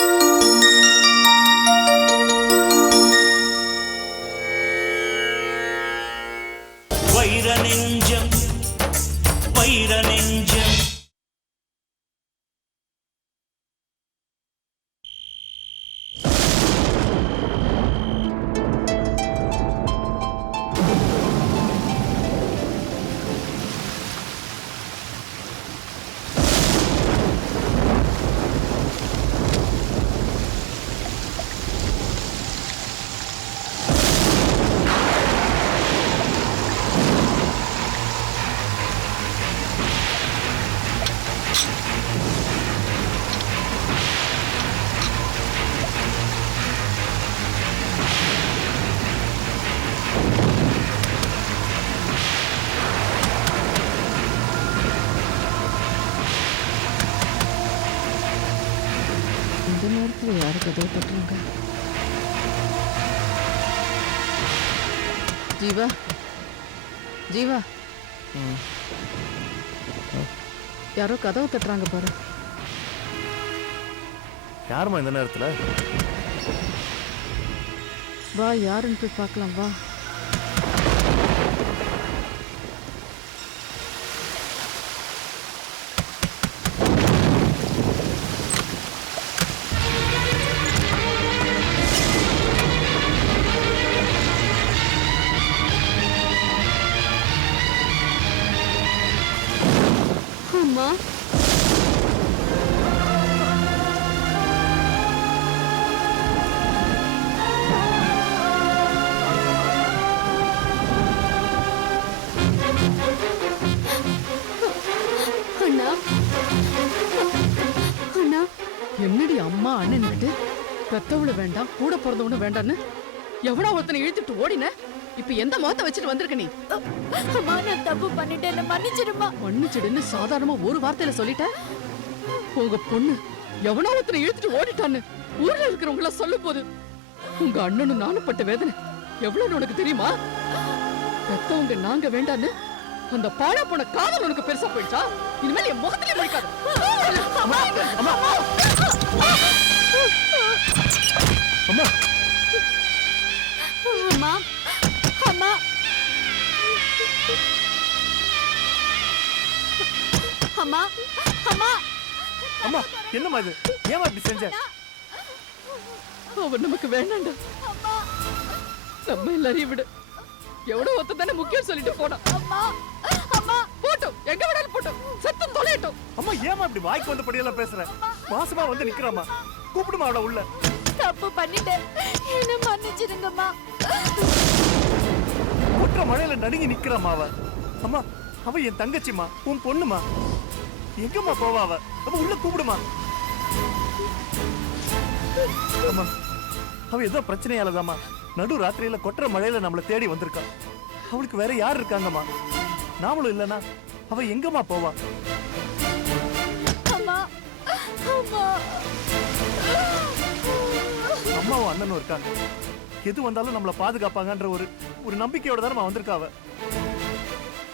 うん。ஜீவா. ஜீவா. யாரோ கதவு தட்டுறாங்க பாரு. யாரும்மா இந்த நேரத்துல? வா யாருன்னு போய் பார்க்கலாம் வா. என்னடி அம்மா அண்ணன்கிட்ட? பெத்தவளு வேண்டாம் கூட பிறந்தவனு வேண்டான்னு எவனா ஒருத்தனை இழுத்துட்டு ஓடின? இப்ப எந்த முகத்தை வச்சுட்டு வந்திருக்க நீ? அம்மா நான் தப்பு பண்ணிட்டேன் என்ன மன்னிச்சிடுமா மன்னிச்சிடுன்னு சாதாரணமா ஒரு வார்த்தையில சொல்லிட்ட? உங்க பொண்ணு எவனோ ஒருத்தனை இழுத்துட்டு ஓடிட்டான்னு ஊர்ல இருக்கிறவங்கள சொல்லும் போது உங்க அண்ணனும் நானும் பட்ட வேதனை எவ்வளவு உனக்கு தெரியுமா? பெத்தவங்க நாங்க வேண்டான்னு அந்த பாழா போன காதல் உனக்கு பெருசா போயிடுச்சா? இனிமேல் என் முகத்திலே முடிக்காது அம்மா. அம்மா அம்மா. அம்மா அம்மா. அம்மா என்னம்மா இது? ஏமா இப்படி செஞ்ச? அவன் நமக்கு வேண்டாண்டா நம்ம எல்லாரையும் விட. எவ்வளவு ஒருத்தன் தானே முக்கியம் சொல்லிட்டு போனான். அம்மா அம்மா. போட்டும். எங்க வேணாலும் போட்டும். சத்தம் தொலையட்டும். அம்மா ஏமா இப்படி வாய்க்கு வந்த படியெல்லாம் பேசுற? மாசமா வந்து நிக்கிறாமா கூப்பிடுமா அவள உள்ள? தப்பு பண்ணிட்டேன். என்ன மன்னிச்சிடுங்கம்மா. கொட்டுற மழையில நடுங்கி நிக்கிறாமா அவ அம்மா அவ என் தங்கச்சிமா உன் பொண்ணுமா எங்கம்மா போவா அவ? அவ உள்ள கூப்பிடுமா? அம்மா அவ ஏதோ பிரச்சனையாலதாம்மா. நடு ராத்திரியில கொட்டுற மழையில நம்மள தேடி வந்திருக்கா. அவளுக்கு வேற யார் இருக்காங்கம்மா? நாமளும் இல்லனா அவ எங்கம்மா போவா? அம்மா அம்மா. அம்மாவும் அண்ணனும் இருக்காங்க. எது வந்தாலும் நம்மள பாதுகாப்பாங்கன்ற ஒரு ஒரு நம்பிக்கையோட தானே வந்திருக்கா அவ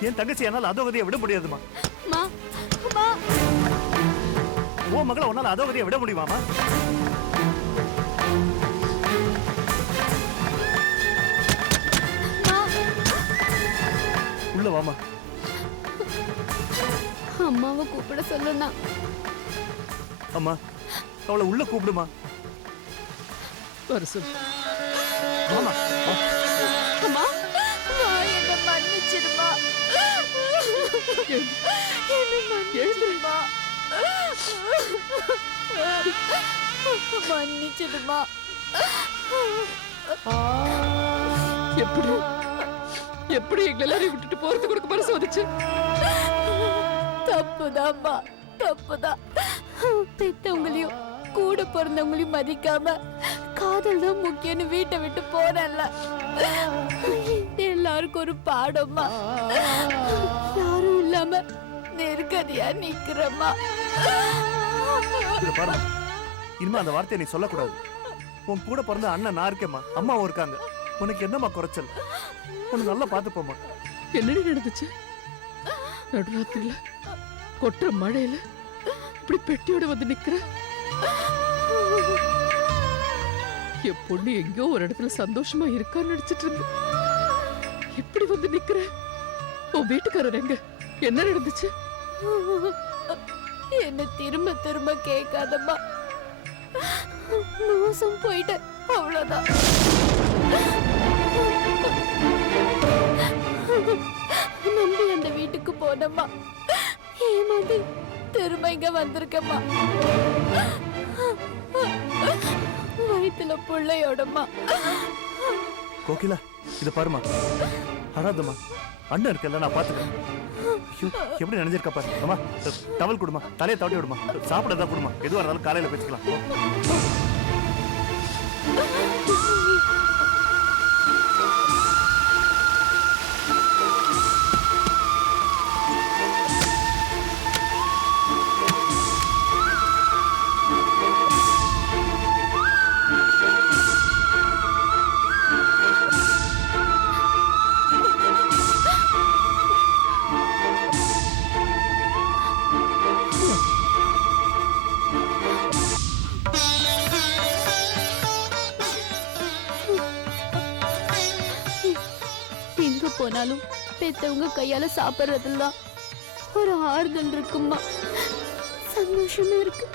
என் தங்கச்சி என்னால அதோகதியை விட முடியாதுமா அம்மா அம்மா உன் மகளை உன்னால அதோகதியை விட முடியுமாமா உள்ள வாமா அம்மாவை கூப்பிட சொல்லுண்ணா. அம்மா அவளை உள்ள கூப்பிடுமா? வர சொல்லு. அம்மா என்னை மன்னிச்சிடுமா? என்னை மன்னிச்சிடுமா? மன்னிச்சிடுமா? எப்படி? எப்படி எங்களை எல்லாரையும் விட்டுட்டு போறதுக்கு உனக்கு மனசு வந்துச்சு? தப்புதாம்மா தப்புதான். பெத்தவங்களையும் கூட பிறந்தவங்களையும் மதிக்காம காதல் தான் முக்கியம்னு வீட்டை விட்டு போறேன்ல எல்லாருக்கும் ஒரு பாடம்மா. யாரும் இல்லாம இத பாரு இனிமே அந்த வார்த்தையை நீ சொல்லக்கூடாது. உன் கூட பிறந்த அண்ணன் நான் இருக்கேம்மா. அம்மாவும் இருக்காங்க. உனக்கு என்னம்மா குறைச்சல்? உன்னை நல்லா பார்த்துப்போம்மா. என்னடி நடந்துச்சு? நடுராத்திரில கொட்டுற மழையில இப்படி பெட்டியோட வந்து நிக்கிற? என் பொண்ணு எங்கேயோ ஒரு இடத்துல சந்தோஷமா இருக்கான்னு நினைச்சிட்டு இருந்தேன் இப்படி வந்து நிக்கிற? உன் வீட்டுக்காரர் எங்க? என்ன நடந்துச்சு? என்ன திரும்ப திரும்ப கேட்காதம்மா. மோசம் போயிட்டேன். அவ்வளவுதான். நம்பி அந்த வீட்டுக்கு போனம்மா. ஏமாதி திரும்ப இங்க வந்திருக்கம்மா. வயித்துல பிள்ளையோடம்மா. கோகிலா இத பாருமா அழாதம்மா அண்ணன் இருக்கல நான் பாத்துக்கிறேன் எப்படி நினைஞ்சிருக்கா பாரு. அம்மா டவல் கொடுமா தலையை தவட்டி விடுமா சாப்பிட கொடுமா எதுவாக இருந்தாலும் காலையில வச்சுக்கலாம் போனாலும் பெத்தவங்க கையால சாப்பிடுறதெல்லாம் ஒரு ஆறுதல் இருக்குமா சந்தோஷமா இருக்கு.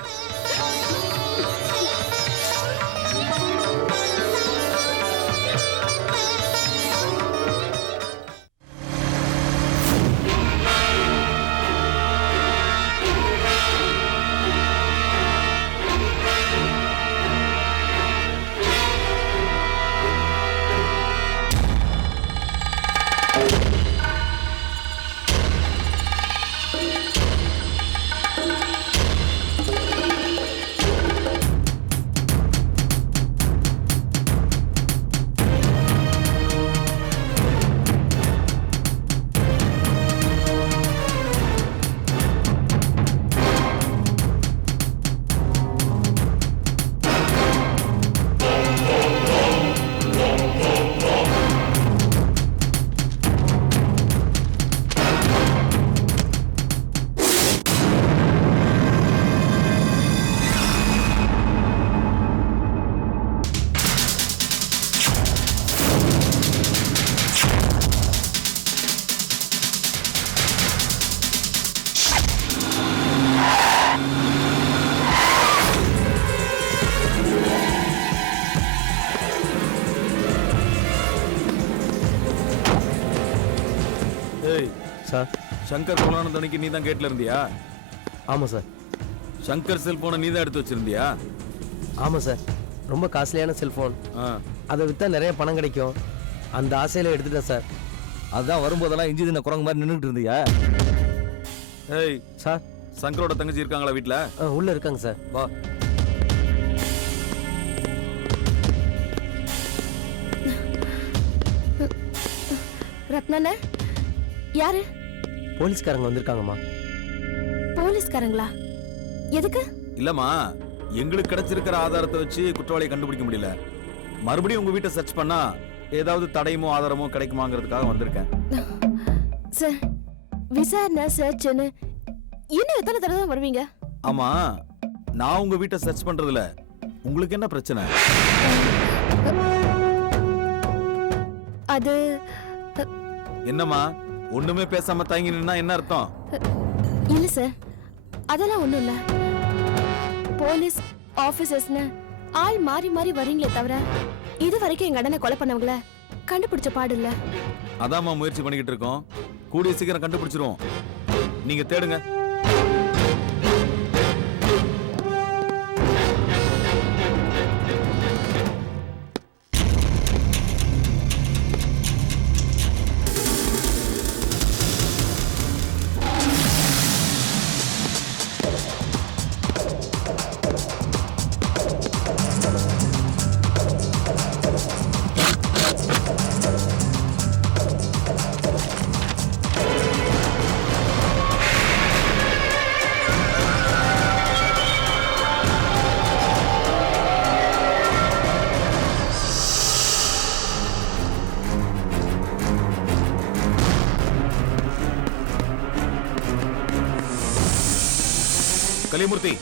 சார். சங்கர் கொலான தனிக்கு நீ தான் கேட்ல இருந்தியா? ஆமாம் சார். சங்கர் செல்போனை நீ தான் எடுத்து வச்சிருந்தியா? ஆமாம் சார். ரொம்ப காஸ்ட்லியான செல்ஃபோன் ஆ. அதை விற்றா நிறைய பணம் கிடைக்கும். அந்த ஆசையில் எடுத்துட்டேன் சார். அதான் வரும்போதெல்லாம் இஞ்சி தின்ன குரங்கு மாதிரி நின்றுட்டு இருந்தியா? ஏய் சார். சங்கரோட தங்கச்சி இருக்காங்களா வீட்ல? ஆ, உள்ள இருக்காங்க சார். வா. ரத்னண்ண? யாரு? போலீஸ்காரங்க வந்திருக்காங்கம்மா. போலீஸ்காரங்களா? எதுக்கு? இல்லம்மா எங்களுக்கு கிடைச்சிருக்கிற ஆதாரத்தை வச்சு குற்றவாளியை கண்டுபிடிக்க முடியல. மறுபடியும் உங்க வீட்டை சர்ச் பண்ணா ஏதாவது தடயமோ ஆதாரமோ கிடைக்குமாங்கிறதுக்காக வந்திருக்கேன். சார் விசாரணை சர்ச்னு இன்னும் எத்தனை தடவை தான் வருவீங்க? ஆமா நான் உங்க வீட்டை சர்ச் பண்றதுல உங்களுக்கு என்ன பிரச்சனை? அது என்னம்மா? ஒண்ணுமே பேசாம நின்னா என்ன அர்த்தம்? இல்ல சார். அதெல்லாம் ஒண்ணும் இல்ல. போலீஸ் ஆபீசர்ஸ்னு ஆள் மாறி மாறி வரீங்களே தவிர இது வரைக்கும் எங்க அண்ணனை கொலை பண்ணவங்கள கண்டுபிடிச்ச பாடு இல்ல. அதாம்மா முயற்சி பண்ணிக்கிட்டு இருக்கோம். கூடிய சீக்கிரம் கண்டுபிடிச்சிருவோம். நீங்க தேடுங்க. கலிமூர்த்தி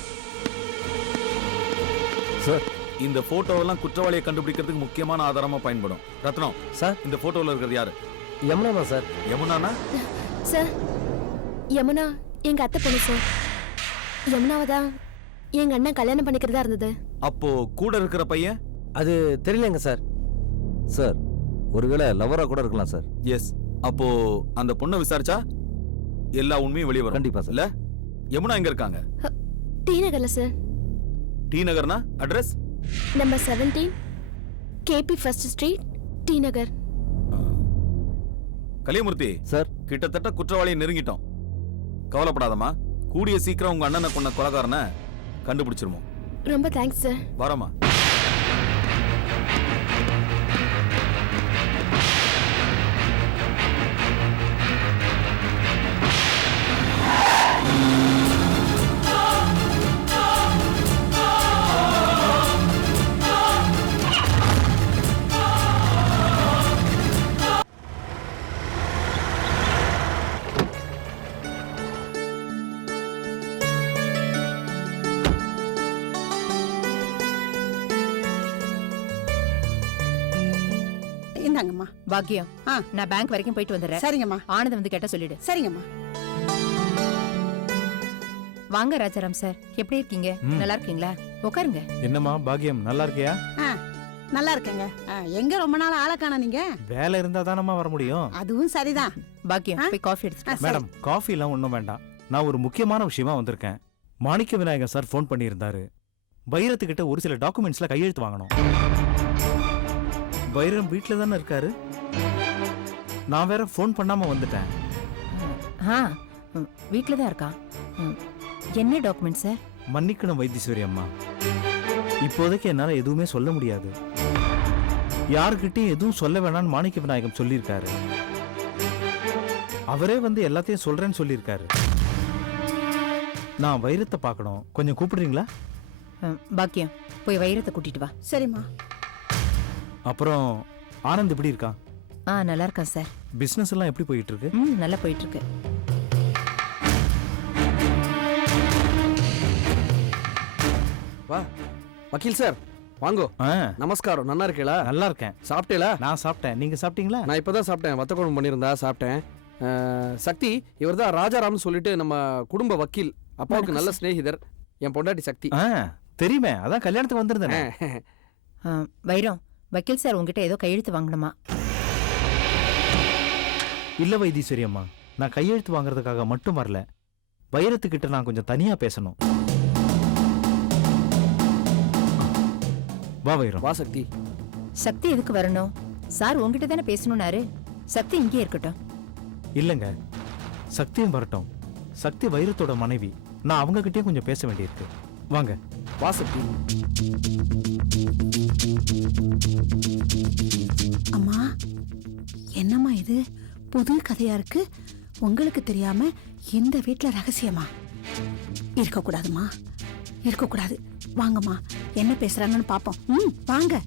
சார். இந்த போட்டோவெல்லாம் குற்றவாளியை கண்டுபிடிக்கிறதுக்கு முக்கியமான ஆதாரமா பயன்படும். ரத்னம் சார். இந்த போட்டோல இருக்கிறது யாரு? யமுனா சார். யமுனானா? சார் யமுனா எங்க அத்தை பொண்ணு சார். யமுனாவை தான் எங்க அண்ணன் கல்யாணம் பண்ணிக்கிறதா இருந்தது. அப்போ கூட இருக்கிற பையன்? அது தெரியலங்க சார். சார் ஒருவேளை லவரா கூட இருக்கலாம் சார். எஸ் அப்போ அந்த பொண்ணை விசாரிச்சா? எல்லா உண்மையும் வெளியே வரும். கண்டிப்பா சார். இல்ல? யமுனா எங்க இருக்காங்க? டி நகர்ல sir T நகர்னா address? Number seventeen K P first street T Nagar. Kaliyamurthy sir கிட்டத்தட்ட குற்றவாளியை நெருங்கிட்டோம். கவலைப்படாதம்மா. கூடிய சீக்கிரம் உங்க அண்ணனை கொண்ட கொலகாரனை கண்டுபிடிச்சிருமோ ரொம்ப தேங்க்ஸ் சார் வரமா பாக்கியம். ஆ. நான் பேங்க் வரைக்கும் போயிட்டு வந்துடுறேன். சரிங்கம்மா. ஆனந்த் வந்து கேட்ட சொல்லிடு. சரிங்கம்மா. வாங்க ராஜாராம் சார் எப்படி இருக்கீங்க. நல்லா இருக்கீங்களா? உட்காருங்க. என்னம்மா பாக்கியம் நல்லா இருக்கியா? ஆ நல்லா இருக்கேங்க. எங்க ரொம்ப நாள் ஆளை காண நீங்க? வேலை இருந்தா தானம்மா வர முடியும். அதுவும் சரிதான். பாக்கியம்? போய் காஃபி. சரி. மேடம் காஃபி எல்லாம் ஒன்றும் வேண்டாம். நான் ஒரு முக்கியமான விஷயமா வந்திருக்கேன். மாணிக்க விநாயகர் சார் ஃபோன் பண்ணியிருந்தாரு. வைரத்துக்கிட்ட ஒரு சில டாக்குமெண்ட்ஸ்ல கையெழுத்து வாங்கணும். வைரம் வீட்டில் தானே இருக்காரு? நான் வேற ஃபோன் பண்ணாம வந்துட்டேன். ஆ ம், வீட்ல தான் இருக்கான். என்ன டாக்குமெண்ட் சார் மன்னிக்கணும் வைத்தீஸ்வரி அம்மா. இப்போதைக்கு என்னால எதுவுமே சொல்ல முடியாது. யாருக்கிட்டையும் எதுவும் சொல்ல வேணாம்னு மாணிக்க விநாயகம் சொல்லியிருக்காரு. அவரே வந்து எல்லாத்தையும் சொல்றேன்னு சொல்லியிருக்காரு. நான் வைரத்தை பார்க்கணும். கொஞ்சம் கூப்பிடுறீங்களா? பாக்கியம் போய் வைரத்தை கூட்டிட்டு வா. சரிம்மா. அப்புறம் ஆனந்த் எப்படி இருக்கான் ஆ நல்லா இருக்கான் சார். பிசினஸ் எல்லாம் எப்படி போயிட்டு இருக்கு ம் நல்லா போயிட்டு இருக்கு வா வக்கீல் சார் வாங்கோ. ஆ, நமஸ்காரம் நல்லா இருக்கீங்களா நல்லா இருக்கேன் சாப்பிட்டேளா? நான் சாப்பிட்டேன். நீங்க சாப்பிட்டீங்களா? நான் இப்பதான் சாப்பிட்டேன். வத்த குழம்பு பண்ணியிருந்தா சாப்பிட்டேன். அஹ், சக்தி இவர் தான் ராஜாராம்னு சொல்லிட்டு நம்ம குடும்ப வக்கீல் அப்பாவுக்கு நல்ல சிநேகிதர் என் பொண்டாட்டி சக்தி. ஆ, தெரியுமே. அதான் கல்யாணத்துக்கு வந்திருந்தேனே. ஆ, வைரம் வக்கீல் சார் உங்ககிட்ட ஏதோ கையெழுத்து வாங்கணுமா? இல்ல வைத்தீஸ்வரி அம்மா நான் கையெழுத்து வாங்குறதுக்காக மட்டும் வரல. வைரத்துக்கிட்ட நான் கொஞ்சம் தனியா பேசணும். வா வைரம். வா சக்தி. சக்தி எதுக்கு வரணும்? சார் உங்ககிட்ட தானே பேசணும்னாரு. சக்தி இங்கே இருக்கட்டும். இல்லைங்க சக்தியும் வரட்டும். சக்தி வைரத்தோட மனைவி. நான் அவங்க கிட்டயும் கொஞ்சம் பேச வேண்டியிருக்கு. வாங்க. வா சக்தி. அம்மா என்னம்மா இது? புது கதையா இருக்கு. உங்களுக்கு தெரியாம இந்த வீட்ல ரகசியமா? இருக்கக்கூடாதுமா. இருக்கக்கூடாது. வாங்கம்மா. என்ன பேசுறாங்கன்னு பாப்போம். ம் வாங்க.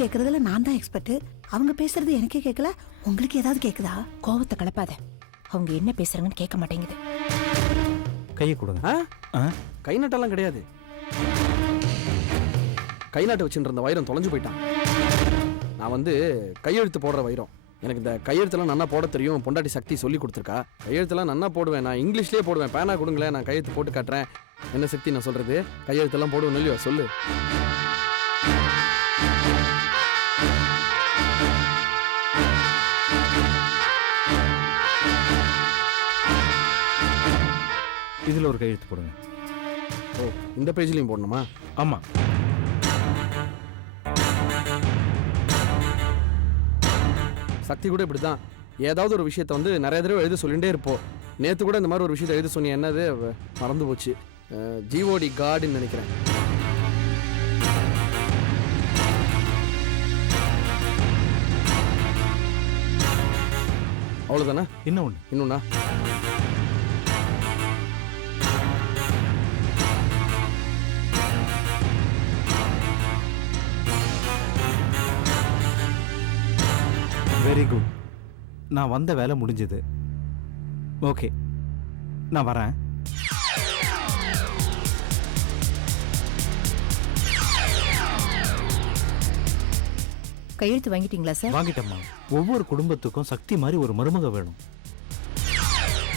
ஒட்டி கேக்குறதுல நான் தான் எக்ஸ்பர்ட் அவங்க பேசுறது எனக்கே கேட்கல உங்களுக்கு ஏதாவது கேக்குதா? கோவத்தை கலப்பாத. அவங்க என்ன பேசுறாங்கன்னு கேட்க மாட்டேங்குது. கையை கொடுங்க? கை நட்டெல்லாம் கிடையாது. கை நாட்டு வச்சுட்டு இருந்த வைரம் தொலைஞ்சு போயிட்டான். நான் வந்து கையெழுத்து போடுற வைரம். எனக்கு இந்த கையெழுத்தெல்லாம் நன்னா போட தெரியும். பொண்டாட்டி சக்தி சொல்லி கொடுத்துருக்கா. கையெழுத்தெல்லாம் நன்னா போடுவேன். நான் இங்கிலீஷ்லேயே போடுவேன். பேனா கொடுங்களேன். நான் கையெழுத்து போட்டு காட்டுறேன். என்ன சக்தி நான் சொல்றது? கையெழுத்தெல்லாம் போடுவேன். இல்லையோ சொல்லு. இதில் ஒரு கையெழுத்து போடுங்க. ஓ இந்த பேஜ்லேயும் போடணுமா? ஆமாம் சக்தி கூட இப்படி தான் ஏதாவது ஒரு விஷயத்த வந்து நிறைய தடவை எழுத சொல்லிகிட்டே இருப்போம். நேற்று கூட இந்த மாதிரி ஒரு விஷயத்தை எழுத சொன்னி என்னது? மறந்து போச்சு. ஜிஓடி கார்டுன்னு நினைக்கிறேன். அவ்வளோதானே இன்னும் ஒன்று இன்னொன்னா? வெரி குட் நான் வந்த வேலை முடிஞ்சது. ஓகே நான் வரேன். கையெழுத்து வாங்கிட்டீங்களா சார் வாங்கிட்டம்மா. ஒவ்வொரு குடும்பத்துக்கும் சக்தி மாதிரி ஒரு மருமக வேணும்.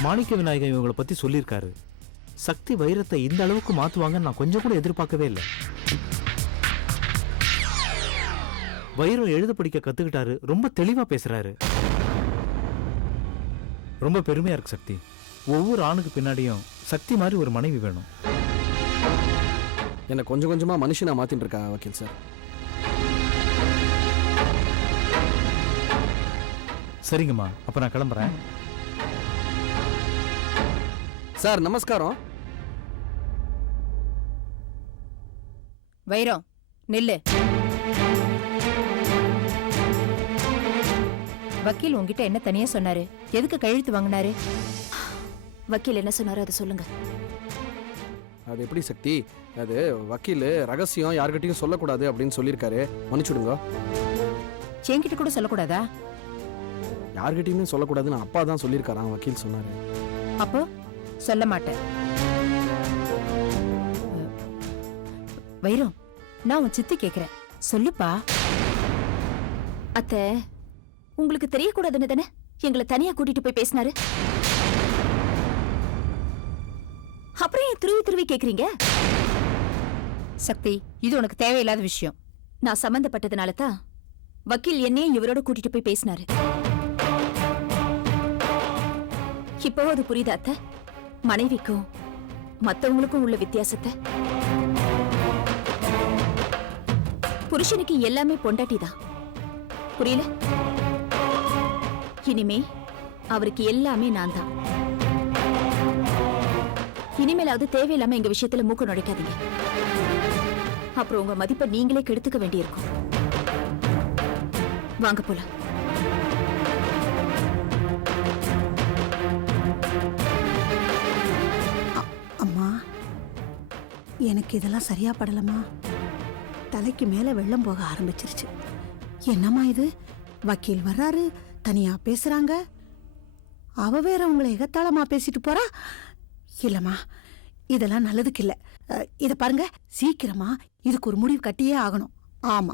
மாணிக்க விநாயகர் இவங்களை பத்தி சொல்லியிருக்காரு. சக்தி வைரத்தை இந்த அளவுக்கு மாத்துவாங்கன்னு நான் கொஞ்சம் கூட எதிர்பார்க்கவே இல்லை. வைரம் எழுத படிக்க கத்துக்கிட்டாரு. ரொம்ப தெளிவா பேசுறாரு. ரொம்ப பெருமையா இருக்கு சக்தி. ஒவ்வொரு ஆணுக்கு பின்னாடியும் சக்தி மாதிரி ஒரு மனைவி வேணும். என்னை கொஞ்சம் கொஞ்சமாக மனுஷனா மாற்றிட்டு இருக்கா வக்கீல் சார்? சரிங்கம்மா. அப்ப நான் கிளம்புறேன். சார் நமஸ்காரம். வைரம் நில்லு. வக்கீல் உங்ககிட்ட என்ன தனியா சொன்னாரு? எதுக்கு கையெழுத்து வாங்கினாரு? வக்கீல் என்ன சொன்னாரோ அதை சொல்லுங்க. அது எப்படி சக்தி? அது வக்கீல் ரகசியம் யார்கிட்டயும் சொல்லக்கூடாது அப்படின்னு சொல்லியிருக்காரு. மன்னிச்சுடுங்க. என்கிட்ட கூட சொல்லக்கூடாதா? யார்கிட்டயுமே சொல்லக்கூடாதுன்னு அப்பா தான் சொல்லியிருக்காராம் வக்கீல் சொன்னாரு. அப்போ? சொல்ல மாட்டேன். வைரம் நான் உன் சித்தி கேக்குறேன். சொல்லுப்பா. அத்தை உங்களுக்கு தெரியக்கூடாதுன்னு தானே? எங்களை தனியா கூட்டிட்டு போய் பேசினாரு. அப்புறம் ஏன் திருவி திருவி கேக்குறீங்க? சக்தி இது உனக்கு தேவையில்லாத விஷயம். நான் சம்பந்தப்பட்டதுனால தான் வக்கீல் என்னையும் இவரோட கூட்டிட்டு போய் பேசினாரு. இப்போ அது புரியுதா அத்தை? மனைவிக்கும் மத்தவங்களுக்கும் உள்ள வித்தியாசத்தை? புருஷனுக்கு எல்லாமே பொண்டாட்டி தான் புரியல? இனிமே அவருக்கு எல்லாமே நான் தான் இனிமேலாவது தேவையில்லாம எங்க விஷயத்துல மூக்க நுழைக்காதீங்க. அப்புறம் உங்க மதிப்பை நீங்களே கெடுத்துக்க வேண்டியிருக்கும். வாங்க போலாம். அம்மா எனக்கு இதெல்லாம் சரியா படலமா தலைக்கு மேல வெள்ளம் போக ஆரம்பிச்சிருச்சு. என்னம்மா இது? வக்கீல் வர்றாரு. தனியா பேசுறாங்க? அவ வேற உங்களை எகத்தாளமா பேசிட்டு போறா? இல்லம்மா இதெல்லாம் நல்லதுக்கு இல்ல இத பாருங்க சீக்கிரமா இதுக்கு ஒரு முடிவு கட்டியே ஆகணும். ஆமா.